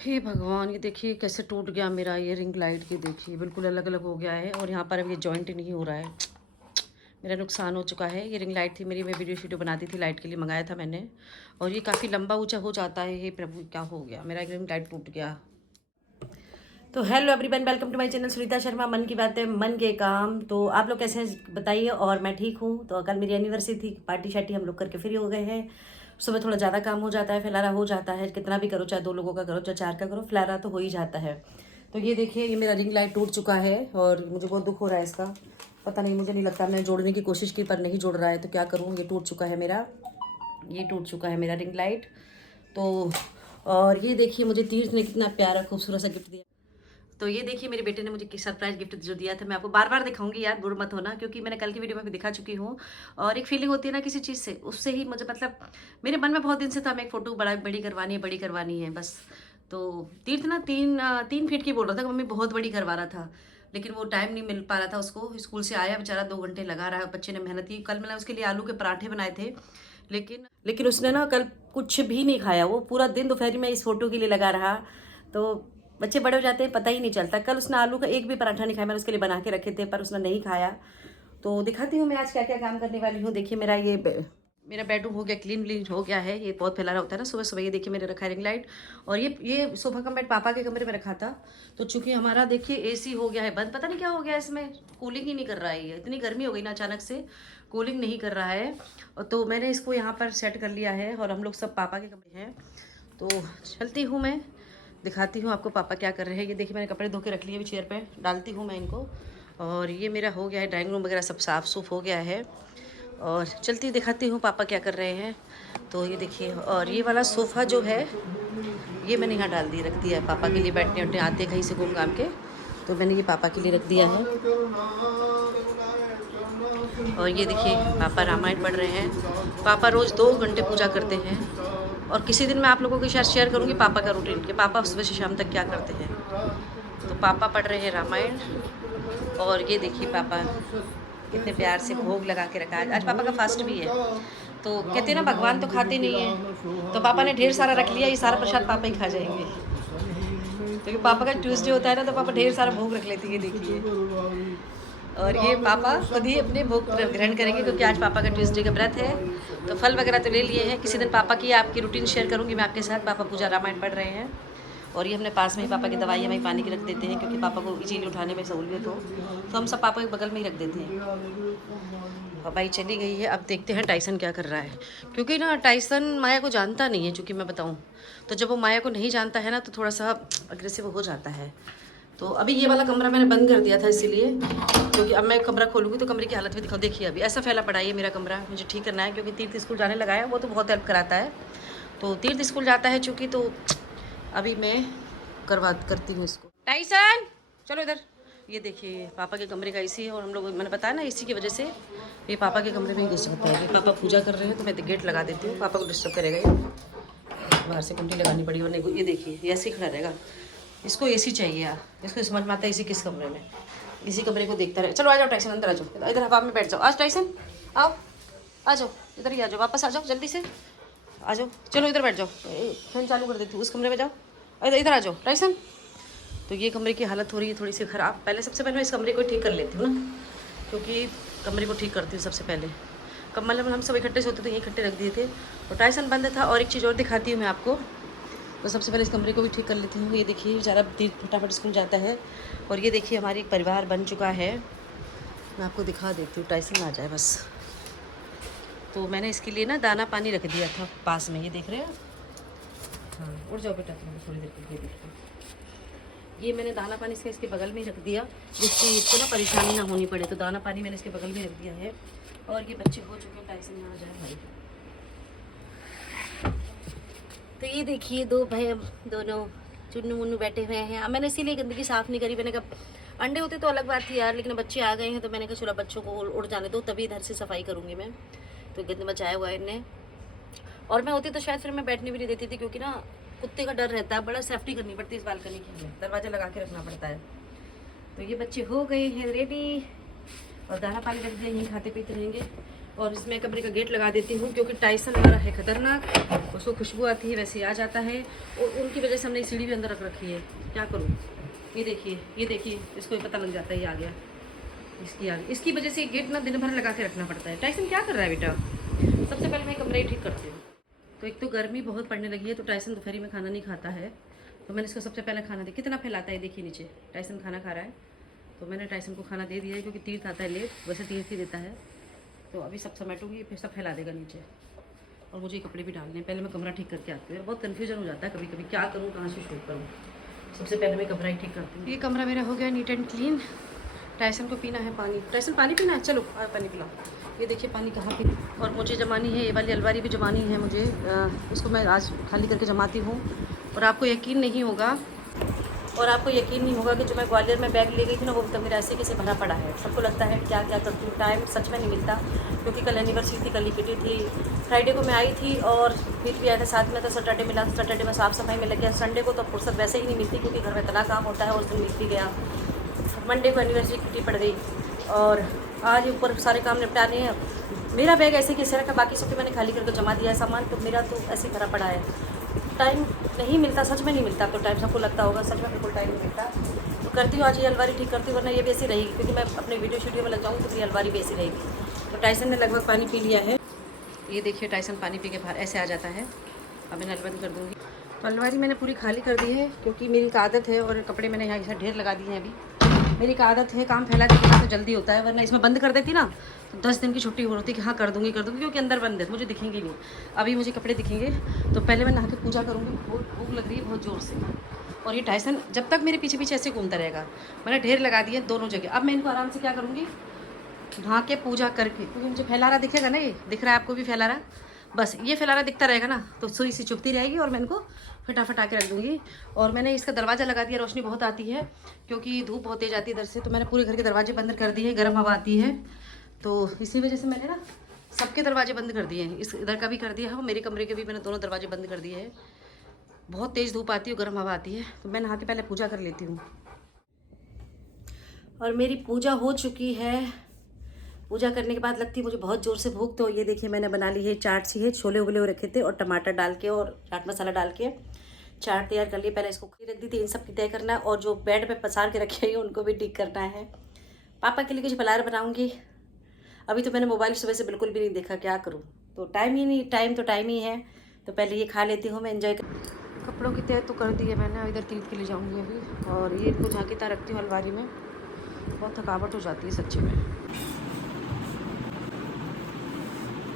हे भगवान! ये देखिए कैसे टूट गया मेरा ये रिंग लाइट। ये देखिए बिल्कुल अलग अलग हो गया है और यहाँ पर अब ये जॉइंट नहीं हो रहा है। मेरा नुकसान हो चुका है। ये रिंग लाइट थी मेरी, मैं वीडियो शीडियो बनाती थी, लाइट के लिए मंगाया था मैंने। और ये काफ़ी लंबा ऊंचा हो जाता है। हे प्रभु, क्या हो गया, मेरा एक रिंग लाइट टूट गया। तो hello everyone, welcome to my channel Sunita Sharma, मन की बातें मन के काम। तो आप लोग कैसे हैं बताइए। और मैं ठीक हूँ। तो कल मेरी एनिवर्सरी थी, पार्टी शार्टी हम लोग करके फ्री हो गए हैं। सुबह थोड़ा ज़्यादा काम हो जाता है, फिलारा हो जाता है, कितना भी करो, चाहे 2 लोगों का करो चाहे 4 का करो, फिलारा तो हो ही जाता है। तो ये देखिए, ये मेरा रिंग लाइट टूट चुका है और मुझे बहुत दुख हो रहा है इसका। पता नहीं, मुझे नहीं लगता, मैंने जोड़ने की कोशिश की पर नहीं जुड़ रहा है, तो क्या करूँ। ये टूट चुका है मेरा, ये टूट चुका है मेरा रिंग लाइट। तो और ये देखिए, मुझे तीर्थ ने कितना प्यारा खूबसूरत सा गिफ्ट दिया। तो ये देखिए, मेरे बेटे ने मुझे सरप्राइज गिफ्ट जो दिया था, मैं आपको बार बार दिखाऊंगी यार, बुरा मत होना, क्योंकि मैंने कल की वीडियो में भी दिखा चुकी हूँ। और एक फीलिंग होती है ना किसी चीज़ से, उससे ही मुझे मतलब मेरे मन में बहुत दिन से था, मैं एक फ़ोटो बड़ी करवानी है बस। तो तीर्थ ना 3 फीट की बोल रहा था कि मम्मी बहुत बड़ी करवा रहा था, लेकिन वो टाइम नहीं मिल पा रहा था उसको। स्कूल से आया बेचारा, 2 घंटे लगा रहा है, बच्चे ने मेहनत की। कल मैंने उसके लिए आलू के पराठे बनाए थे, लेकिन उसने ना कल कुछ भी नहीं खाया। वो पूरा दिन दोपहर में इस फोटो के लिए लगा रहा। तो बच्चे बड़े हो जाते हैं, पता ही नहीं चलता। कल उसने आलू का एक भी पराठा नहीं खाया, मैंने उसके लिए बना के रखे थे पर उसने नहीं खाया। तो दिखाती हूँ मैं आज क्या क्या काम करने वाली हूँ। देखिए मेरा बेडरूम हो गया, क्लीन व्लीन हो गया है। ये बहुत फैला होता है ना सुबह सुबह। ये देखिए, मैंने रखा है रिंग लाइट। और ये सोफा कम बेड पापा के कमरे में रखा था। तो चूंकि हमारा देखिए एसी हो गया है बंद, पता नहीं क्या हो गया इसमें, कूलिंग ही नहीं कर रहा है। ये इतनी गर्मी हो गई ना अचानक से, कूलिंग नहीं कर रहा है। और तो मैंने इसको यहाँ पर सेट कर लिया है और हम लोग सब पापा के कमरे हैं। तो चलती हूँ मैं, दिखाती हूँ आपको पापा क्या कर रहे हैं। ये देखिए, मैंने कपड़े धो के रख लिए, अभी चेयर पे डालती हूँ मैं इनको। और ये मेरा हो गया है, ड्राइंग रूम वगैरह सब साफ़ सूफ हो गया है। और चलती दिखाती हूँ पापा क्या कर रहे हैं। तो ये देखिए, और ये वाला सोफ़ा जो है ये मैंने यहाँ डाल दी, रख दिया है पापा के लिए, बैठने उठने आते कहीं से घूम घाम के। तो मैंने ये पापा के लिए रख दिया है। और ये देखिए, पापा रामायण पढ़ रहे हैं। पापा रोज़ 2 घंटे पूजा करते हैं। और किसी दिन मैं आप लोगों के साथ शेयर करूँगी पापा का रूटीन, कि पापा सुबह से शाम तक क्या करते हैं। तो पापा पढ़ रहे हैं रामायण। और ये देखिए, पापा कितने प्यार से भोग लगा के रखा है। आज पापा का फास्ट भी है। तो कहते हैं ना, भगवान तो खाते नहीं है, तो पापा ने ढेर सारा रख लिया। ये सारा प्रसाद पापा ही खा जाएंगे, क्योंकि पापा का ट्यूसडे होता है ना, तो पापा ढेर सारा भोग रख लेते हैं। देखिए, और ये पापा खुद ही अपने भोग ग्रहण करेंगे, क्योंकि आज पापा का ट्यूसडे का व्रत है। तो फल वगैरह तो ले लिए हैं। किसी दिन पापा की आपकी रूटीन शेयर करूँगी मैं आपके साथ। पापा पूजा रामायण पढ़ रहे हैं। और ये हमने पास में ही पापा की दवाई हमें पानी की रख देते हैं, क्योंकि पापा को इजीली उठाने में सहूलियत हो। तो हम सब पापा के बगल में ही रख देते हैं। पापा ही चली गई है। अब देखते हैं टाइसन क्या कर रहा है, क्योंकि ना टाइसन माया को जानता नहीं है। चूँकि मैं बताऊँ तो जब वो माया को नहीं जानता है ना, तो थोड़ा सा अग्रेसिव हो जाता है। तो अभी ये वाला कमरा मैंने बंद कर दिया था इसीलिए, क्योंकि अब मैं कमरा खोलूँगी तो कमरे की हालत भी दिखाओ। देखिए, अभी ऐसा फैला पड़ा है ये मेरा कमरा, मुझे ठीक करना है। क्योंकि तीर्थ स्कूल जाने लगा है, वो तो बहुत हेल्प कराता है। तो तीर्थ स्कूल जाता है चूँकि, तो अभी मैं करती हूँ इसको। टाइसन, चलो इधर। ये देखिए, पापा के कमरे का एसी है। और हम लोग, मैंने बताया ना, एसी की वजह से ये पापा के कमरे में ही घुस सकता है। ये पापा पूजा कर रहे हैं तो मैं गेट लगा देती हूँ, पापा को डिस्टर्ब करेगा ये। बाहर से कुंडी लगानी पड़ी, वरना ये देखिए ये ऐसे ही खड़ा रहेगा। इसको एसी चाहिए यार, इसको समझ में आता है एसी किस कमरे में। इसी कमरे को देखता रहे। चलो आ जाओ टाइसन, अंदर आ जाओ, इधर हवा में बैठ जाओ। आज टाइसन आओ, आ जाओ इधर ही, आ जाओ, वापस आ जाओ जल्दी से, आ जाओ। चलो इधर बैठ जाओ, फैन चालू कर देती हूँ, उस कमरे में जाओ, इधर इधर आ जाओ टाइसन। तो ये कमरे की हालत हो रही है थोड़ी सी ख़राब। पहले सबसे पहले मैं इस कमरे को ठीक कर लेती हूँ ना, क्योंकि कमरे को ठीक करती हूँ सबसे पहले। कम्बल हम सब इकट्ठे से होते तो यहीं इकट्ठे रख दिए थे, और टाइसन बंद था। और एक चीज़ और दिखाती हूँ मैं आपको। तो सबसे पहले इस कमरे को भी ठीक कर लेती हूँ। ये देखिए, बेचारा फटाफट स्कूल जाता है। और ये देखिए, हमारी एक परिवार बन चुका है। मैं आपको दिखा देती हूँ, टाइसन आ जाए बस। तो मैंने इसके लिए ना दाना पानी रख दिया था पास में, ये देख रहे हैं। हाँ, उड़ जाओ बेटा थोड़ी देर के लिए। देखिए, ये मैंने दाना पानी इसके बगल में ही रख दिया, जिससे इसको ना परेशानी ना होनी पड़े। तो दाना पानी मैंने इसके बगल में रख दिया है। और ये बच्चे हो चुके हैं, टाइसन यहाँ आ जाए भाई। तो ये देखिए, दो भाई दोनों चुन्नू मुन्नू बैठे हुए हैं। अब मैंने इसीलिए गंदगी साफ़ नहीं करी। मैंने कहा अंडे होते तो अलग बात थी यार, लेकिन बच्चे आ गए हैं तो मैंने कहा चलो बच्चों को उड़ जाने दो, तभी इधर से सफाई करूँगी मैं। तो गंद मचाया हुआ है इनने। और मैं होती तो शायद फिर मैं बैठने भी नहीं देती थी, क्योंकि ना कुत्ते का डर रहता है, बड़ा सेफ्टी करनी पड़ती है इस बालकनी की, हमें दरवाज़ा लगा के रखना पड़ता है। तो ये बच्चे हो गए हैं रेडी, और दाना पानी रख दिया, यहीं खाते पीते रहेंगे। और इसमें कमरे का गेट लगा देती हूँ, क्योंकि टाइसन हमारा है खतरनाक, उसको खुशबू आती है, वैसे आ जाता है, और उनकी वजह से हमने सीढ़ी भी अंदर रख रखी है। क्या करूँ, ये देखिए, इसको भी पता लग जाता है, ये आ गया, इसकी वजह से गेट ना दिन भर लगा के रखना पड़ता है। टाइसन क्या कर रहा है बेटा? सबसे पहले मैं कमरे ठीक करती हूँ। तो एक तो गर्मी बहुत पड़ने लगी है, तो टाइसन दोपहरी में खाना नहीं खाता है, तो मैंने इसको सबसे पहले खाना दिया। कितना फैलाता है देखिए नीचे, टाइसन खाना खा रहा है, तो मैंने टाइसन को खाना दे दिया है, क्योंकि तीर्थ आता है लेट, वैसे तीर्थ ही देता है। तो अभी सब समेटूंगी, फिर सब फैला देगा नीचे, और मुझे कपड़े भी डालने हैं। पहले मैं कमरा ठीक करके आती हूँ, बहुत कन्फ्यूजन हो जाता है कभी कभी, क्या करूँ, कहाँ से शुरू करूँ। सबसे पहले मैं कमरा ही ठीक करती हूँ। ये कमरा मेरा हो गया नीट एंड क्लीन। टाइसन को पीना है पानी, टाइसन पानी पीना है, चलो पानी पिलाओ। ये देखिए पानी कहाँ पी, और मुझे जमानी है, ये वाली अलमारी भी जमानी है मुझे, उसको मैं आज खाली करके जमाती हूँ। और आपको यकीन नहीं होगा कि जो मैं ग्वालियर में बैग ले गई थी ना, वो तब मेरा ऐसे कैसे भरा पड़ा है। सबको लगता है क्या क्या करती हूँ, टाइम सच में नहीं मिलता, क्योंकि कल एनिवर्सरी थी, कल ही किटी थी, फ्राइडे को मैं आई थी और फिर भी आया था साथ में, तो सैटरडे मिला, सैटरडे में साफ़ सफाई में लग गया। संडे को तो फुर्सत वैसे ही नहीं मिलती, क्योंकि घर में इतना काम होता है, उस दिन निकल गया। मंडे को एनिवर्सरी किटी पड़ गई, और आज ऊपर सारे काम निपटाने हैं। मेरा बैग ऐसे कैसे रखा, बाकी सब मैंने खाली करके जमा दिया है सामान, तो मेरा तो ऐसे भरा पड़ा है। टाइम नहीं मिलता, सच में नहीं मिलता। तो टाइम सबको लगता होगा, सच में बिल्कुल टाइम नहीं मिलता। तो करती हूँ आज ये अलमारी ठीक करती हूँ, वरना ये भी ऐसी रहेगी, क्योंकि मैं अपने वीडियो में लग जाऊँगी तो मेरी अलमारी भी ऐसी रहेगी। तो टाइसन ने लगभग पानी पी लिया है, ये देखिए टाइसन पानी पी के बाहर ऐसे आ जाता है। अब मैं नल बंद कर दूँगी। तो अलमारी मैंने पूरी खाली कर दी है, क्योंकि मेरी एक आदत है, और कपड़े मैंने यहाँ ऐसा ढेर लगा दिए हैं। अभी मेरी एक आदत है, काम फैला देती है तो जल्दी होता है, वरना इसमें बंद कर देती ना तो 10 दिन की छुट्टी हो रही कि हाँ कर दूँगी, क्योंकि अंदर बंद है, मुझे दिखेंगे नहीं। अभी मुझे कपड़े दिखेंगे, तो पहले मैं नहा के पूजा करूँगी। भूख लग रही है बहुत ज़ोर से, और ये टाइसन जब तक मेरे पीछे पीछे ऐसे घूमता रहेगा। मैंने ढेर लगा दिए दोनों जगह। अब मैं इनको आराम से क्या करूँगी, नहा के पूजा करके, क्योंकि मुझे फैला रहा दिखेगा ना, ये दिख रहा है आपको भी फैला रहा, बस ये फैला रहा दिखता रहेगा ना, तो सुई सी चुभती रहेगी, और मैं इनको फटाफट आके रख दूँगी। और मैंने इसका दरवाज़ा लगा दिया, रोशनी बहुत आती है, क्योंकि धूप बहुत तेज आती है इधर से, तो मैंने पूरे घर के दरवाजे बंद कर दिए, गर्म हवा आती है, तो इसी वजह से मैंने ना सबके दरवाजे बंद कर दिए हैं। इस इधर का भी कर दिया है, और मेरे कमरे के भी मैंने दोनों दरवाजे बंद कर दिए हैं। बहुत तेज़ धूप आती है, गर्म हवा आती है, तो मैं नहा के पहले पूजा कर लेती हूँ। और मेरी पूजा हो चुकी है। पूजा करने के बाद लगती है मुझे बहुत ज़ोर से भूख। तो ये देखिए मैंने बना ली है चाट सी है, छोले उबले रखे थे और टमाटर डाल के और चाट मसाला डाल के चाट तैयार कर लिए। पहले इसको रख दी थी, इन सब की तय करना है, और जो बेड पे पसार के रखे हैं उनको भी ठीक करना है। पापा के लिए कुछ फलार बनाऊँगी। अभी तो मैंने मोबाइल सुबह से बिल्कुल भी नहीं देखा, क्या करूँ, तो टाइम ही नहीं, टाइम तो टाइम ही है। तो पहले ये खा लेती हूँ मैं, एंजॉय कर। कपड़ों की तय तो कर दी है मैंने, इधर तीर्थ के लिए जाऊँगी अभी, और ये इनको झाँकी ता रखती हूँ अलमारी में। बहुत थकावट हो जाती है सच्ची में।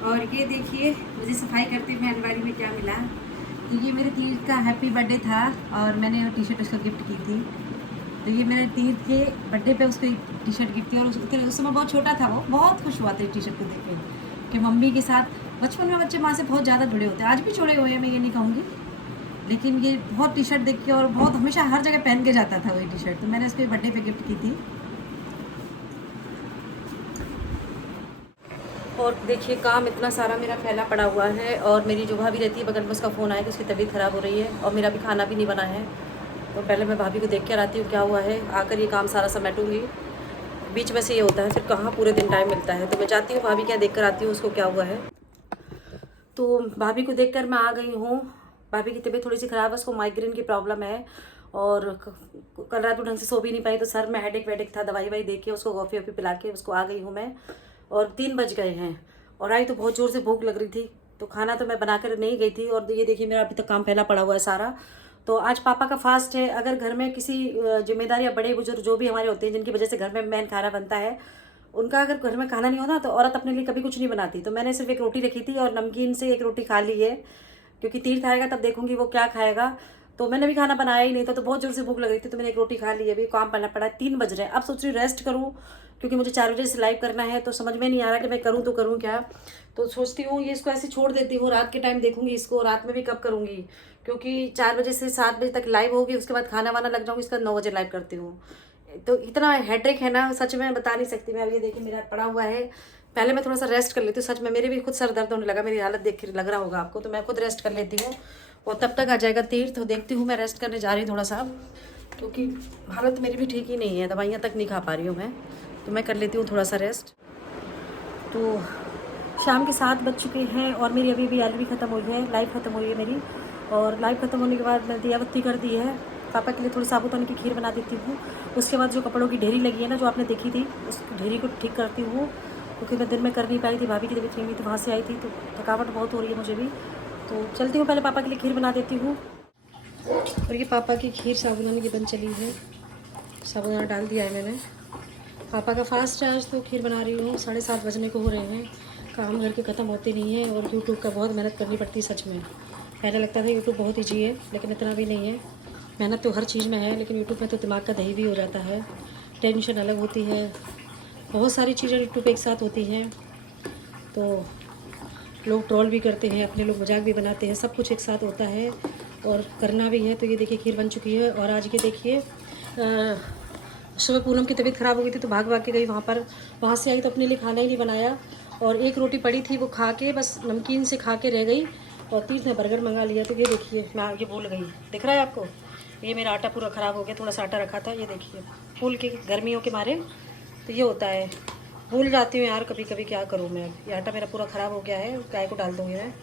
और ये देखिए मुझे सफाई करते हुए अलमारी में क्या मिला। तो ये मेरे तीर्थ का हैप्पी बर्थडे था, और मैंने वो टी शर्ट उसको गिफ्ट की थी। तो ये मेरे तीर्थ के बर्थडे पे उसको टी शर्ट गिफ्ट की, और उस समय बहुत छोटा था, वो बहुत खुश हुआ था टी शर्ट को देख के, कि मम्मी के साथ बचपन में बच्चे माँ से बहुत ज़्यादा जुड़े होते हैं। आज भी जुड़े हुए हैं, मैं ये नहीं कहूँगी, लेकिन ये बहुत टी शर्ट देख के, और बहुत हमेशा हर जगह पहन के जाता था वही टी शर्ट, तो मैंने उसको बर्थडे पे गिफ्ट की थी। और देखिए काम इतना सारा मेरा फैला पड़ा हुआ है, और मेरी जो भाभी रहती है बगल में, उसका फ़ोन आया कि उसकी तबीयत ख़राब हो रही है, और मेरा भी खाना भी नहीं बना है। तो पहले मैं भाभी को देख कर आती हूँ क्या हुआ है, आकर ये काम सारा समेटूँगी। बीच में से ये होता है, फिर कहाँ पूरे दिन टाइम मिलता है। तो मैं जाती हूँ भाभी क्या देख कर आती हूँ उसको क्या हुआ है। तो भाभी को देख कर मैं आ गई हूँ। भाभी की तबीयत थोड़ी सी ख़राब है, उसको माइग्रेन की प्रॉब्लम है, और कल रात को ढंग से सो भी नहीं पाई, तो सर में हेडेक वेडेक था, दवाई वाई दे के उसको कॉफ़ी वॉफ़ी पिला के उसको आ गई हूँ मैं। और 3 बज गए हैं, और आई तो बहुत ज़ोर से भूख लग रही थी, तो खाना तो मैं बना कर नहीं गई थी। और ये देखिए मेरा अभी तक काम फैला पड़ा हुआ है सारा। तो आज पापा का फास्ट है। अगर घर में किसी जिम्मेदार या बड़े बुजुर्ग जो भी हमारे होते हैं, जिनकी वजह से घर में मेन खाना बनता है, उनका अगर घर में खाना नहीं होता तो औरत अपने लिए कभी कुछ नहीं बनाती। तो मैंने सिर्फ एक रोटी रखी थी, और नमकीन से एक रोटी खा ली है, क्योंकि तीर्थ आएगा तब देखूंगी वो क्या खाएगा। तो मैंने भी खाना बनाया ही नहीं था, तो बहुत जोर से भूख लग रही थी, तो मैंने एक रोटी खा ली है। अभी काम करना पड़ा, 3 बज रहे हैं। अब सोच रही रेस्ट करूँ, क्योंकि मुझे 4 बजे से लाइव करना है, तो समझ में नहीं आ रहा कि मैं करूँ तो करूँ क्या। तो सोचती हूँ ये इसको ऐसे छोड़ देती हूँ, रात के टाइम देखूंगी इसको, रात में भी कब करूँगी, क्योंकि 4 बजे से 7 बजे तक लाइव होगी, उसके बाद खाना वाना लग जाऊँगी, इसका 9 बजे लाइव करती हूँ। तो इतना हेडेक है ना, सच में बता नहीं सकती मैं। अब ये देखिए मेरा पड़ा हुआ है, पहले मैं थोड़ा सा रेस्ट कर लेती हूँ। सच में मेरे भी खुद सर दर्द होने लगा, मेरी हालत देख के लग रहा होगा आपको, तो मैं खुद रेस्ट कर लेती हूँ, और तब तक आ जाएगा तीर्थ। तो देखती हूँ, मैं रेस्ट करने जा रही हूँ थोड़ा सा, क्योंकि हालत मेरी भी ठीक ही नहीं है, दवाइयाँ तक नहीं खा पा रही हूँ मैं, तो मैं कर लेती हूँ थोड़ा सा रेस्ट। तो शाम के 7 बज चुके हैं और मेरी अभी भी एलवी ख़त्म हुई है, लाइव ख़त्म हुई है मेरी। और लाइव ख़त्म होने के बाद मैंने दिया बत्ती कर दी है। पापा के लिए थोड़ी साबूदाने की खीर बना देती हूँ। उसके बाद जो कपड़ों की ढेरी लगी है ना, जो आपने देखी थी, उस ढेरी को ठीक करती हूँ, क्योंकि मैं दिन में कर नहीं पाई थी, भाभी की तबीयत नहीं हुई थी, वहाँ से आई थी तो थकावट बहुत हो रही है मुझे भी। तो चलती हूँ, पहले पापा के लिए खीर बना देती हूँ। और ये पापा की खीर साबूदाने की बन चली है, साबूदाना डाल दिया है मैंने। पापा का फास्ट है आज, तो खीर बना रही हूँ। 7:30 बजने को हो रहे हैं, काम घर के ख़त्म होते नहीं हैं और यूट्यूब का बहुत मेहनत करनी पड़ती है सच में। पहले लगता था यूट्यूब बहुत ईजी है, लेकिन इतना भी नहीं है। मेहनत तो हर चीज़ में है, लेकिन यूट्यूब में तो दिमाग का दही भी हो जाता है। टेंशन अलग होती है, बहुत सारी चीज़ें यूट्यूब पे एक साथ होती हैं। तो लोग ट्रोल भी करते हैं, अपने लोग मजाक भी बनाते हैं, सब कुछ एक साथ होता है और करना भी है। तो ये देखिए खीर बन चुकी है। और आज ये देखिए सुबह पूनम की तबीयत ख़राब हो गई थी तो भाग भाग के गई वहाँ पर। वहाँ से आई तो अपने लिए खाना ही नहीं बनाया और एक रोटी पड़ी थी वो खा के बस नमकीन से खा के रह गई। और 30 ने बर्गर मंगा लिया। तो ये देखिए मैं आगे भूल गई, दिख रहा है आपको? ये मेरा आटा पूरा ख़राब हो गया, थोड़ा सा आटा रखा था, ये देखिए फूल के गर्मियों के मारे। तो ये होता है, भूल जाती हूँ यार कभी कभी, क्या करूँ मैं। ये आटा मेरा पूरा ख़राब हो गया है, गाय को डाल दूँगी मैं।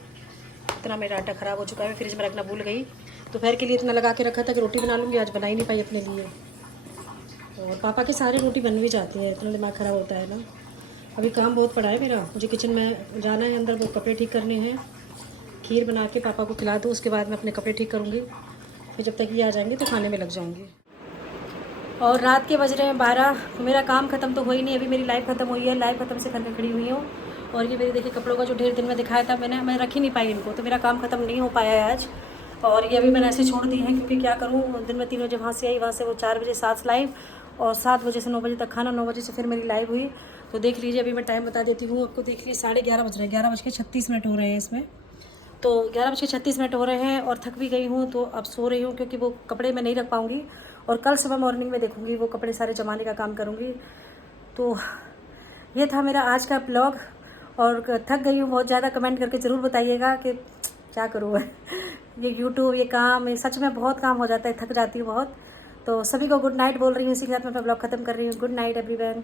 इतना मेरा आटा ख़राब हो चुका है, फ्रिज में रखना भूल गई। दोपहर के लिए इतना लगा के रखा था कि रोटी बना लूँगी, आज बना ही नहीं पाई अपने लिए। और पापा के सारे रोटी बन भी जाती है, इतना दिमाग ख़राब होता है ना। अभी काम बहुत पड़ा है मेरा, मुझे किचन में जाना है, अंदर वो कपड़े ठीक करने हैं। खीर बना के पापा को खिला दूँ, उसके बाद मैं अपने कपड़े ठीक करूँगी। फिर जब तक ये आ जाएंगे तो खाने में लग जाऊँगी। और रात के बज रहे हैं 12। तो मेरा काम ख़त्म तो हो ही नहीं, अभी मेरी लाइव ख़त्म हुई है, लाइव ख़त्म से करके खड़ी हुई हूँ। और ये मेरे देखिए कपड़ों का जो ढेर दिन में दिखाया था मैं रख ही नहीं पाई इनको, तो मेरा काम ख़त्म नहीं हो पाया है आज। और ये अभी मैंने ऐसे छोड़ दी हैं, क्योंकि क्या करूँ, दिन में 3 बजे वहाँ से आई, वहाँ से वो 4 बजे 7 लाइव, और 7 बजे से 9 बजे तक खाना, 9 बजे से फिर मेरी लाइव हुई। तो देख लीजिए, अभी मैं टाइम बता देती हूँ आपको, देख लीजिए 11:30 बज रहे हैं, 11:36 हो रहे हैं इसमें। तो 11:36 हो रहे हैं और थक भी गई हूँ, तो अब सो रही हूँ, क्योंकि वो कपड़े मैं नहीं रख पाऊँगी। और कल सुबह मॉर्निंग में देखूँगी, वो कपड़े सारे जमाने का काम करूँगी। तो ये था मेरा आज का ब्लॉग। और थक गई हूँ बहुत ज़्यादा, कमेंट करके ज़रूर बताइएगा कि क्या करूँ ये यूट्यूब, ये काम, ये सच में बहुत काम हो जाता है, थक जाती हूँ बहुत। तो सभी को गुड नाइट बोल रही हूँ, इसी के साथ मैं अपना ब्लॉग ख़त्म कर रही हूँ। Good night everyone.